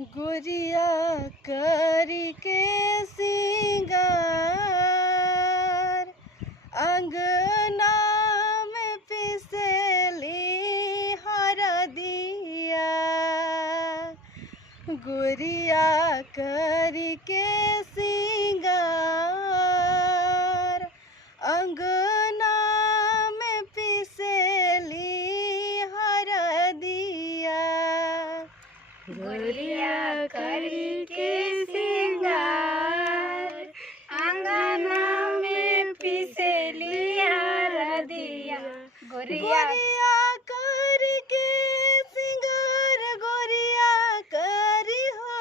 गोरिया करी के सिंगार अंगना में पिसली हरदिया। गोरिया करी के सिंगार अंगना में पिसली हरदिया। गोरिया करी के सिंगार अंगना में पिसली हरदिया। गोरिया करी के सिंगार गोरिया करी हो।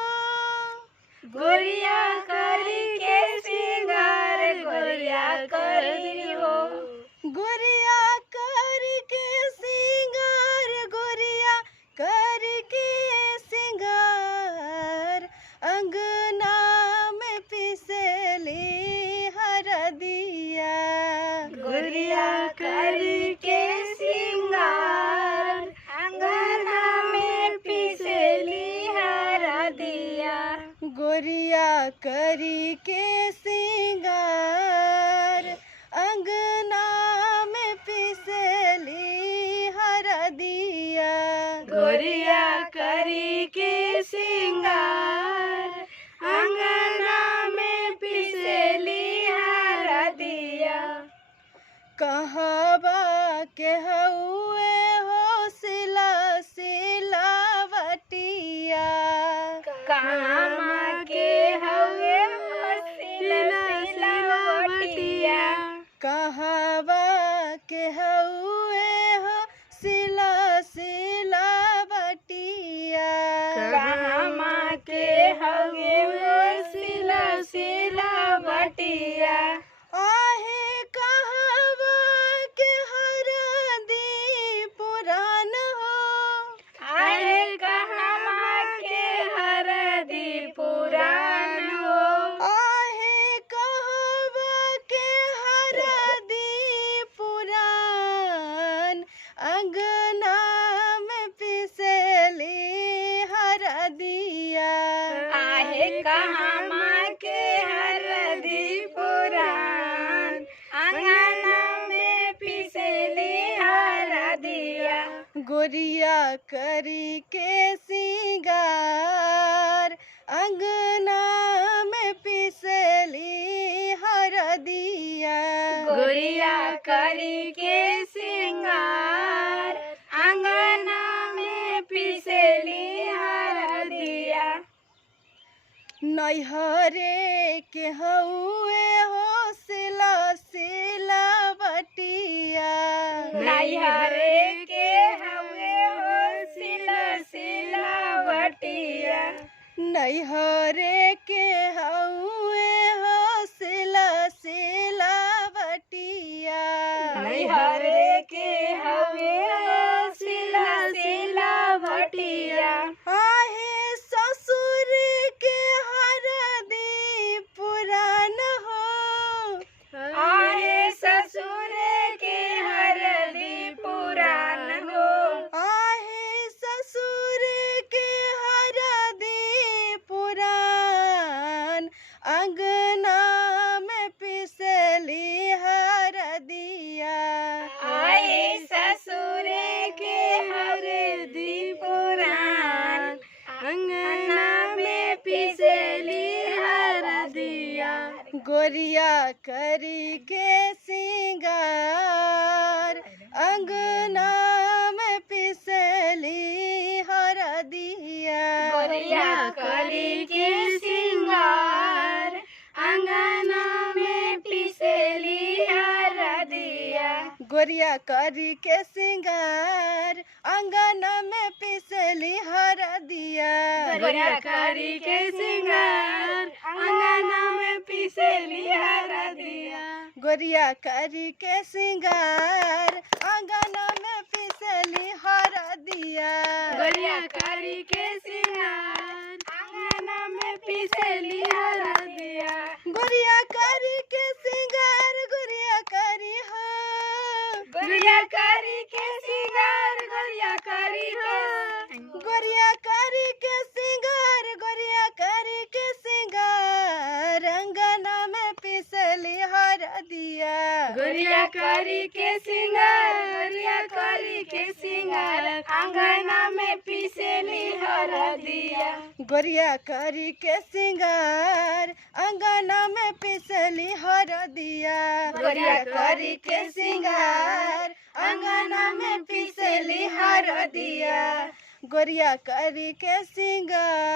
गोरिया करी के सिंगार गोरिया करी हो। गोरिया करी के सिंगार गोरिया करी के सिंगार अंगना में पिसली हरदिया। गोरिया करी के सिंगार अंगना में पिसली हरदिया। गोरिया करी के सिंगार अंगना में पिसली हरदिया। गोरिया करी के सिंगार अंगना में पिसली हरदिया। कहबा के हउए हो सिला सिलावटिया। कहवा के हउए हो सिला सिलावटिया। कहबा के हउए हो सिला सिलावटिया। कहवा के हउए हो सिला सिलावटिया। आहे कहबा के हरदी पुरान हो। आहे कहवा के हरदी पुरान हो। आहे कहबा के हरदी पुरान अंगना में पिसली हरदिया। आहे कहवा के हरदी पुरान अंगना में पिसली हरदिया। गोरिया करी के सिंगार अंगना में पिसली हरदिया। गोरिया करी के सिंगार अंगना में पिसली हरदिया। नैहरे के हउए हो सिला सिलावटिया। नैहरे के हउए हो सिला सिलावटिया। नैहरे के हउए हो सिला सिलावटिया। नैहरे के हउए हो सिला सिलावटिया। आहे ससुर के हरदी पुरान हो। आहे ससुर के हरदी पुरान हो। आहे ससुर के हरदी पुरान अंगना में पिसली हरदिया। आहे ससुर के हरदी पुरान अंगना में पिसली हरदिया। गोरिया करी के सिंगार अंगना में पिसली हरदिया। गोरिया करी के सिंगार अंगना में पिसली हरदिया। गोरिया करी के सिंगार अंगना में पिसली हरदिया। गोरिया करी के सिंगार अंगना में पिसली हरदिया। गोरिया करी के सिंगार अंगना में पिसली हरदिया। गोरिया करी के सिंगार अंगना में पिसली हरदिया। गोरिया करी के सिंगार गोरिया करी हो। गोरिया करी के सिंगार गोरिया करी हो। गोरिया करी के सिंगार गोरिया करी के सिंगार, गोरिया करी के सिंगार, अंगना में पीसेली हरदिया। गोरिया करी के सिंगार अंगना में पिसली हरदिया। गोरिया करी के सिंगार, अंगना में पिसली हरदिया। गोरिया करी के सिंगार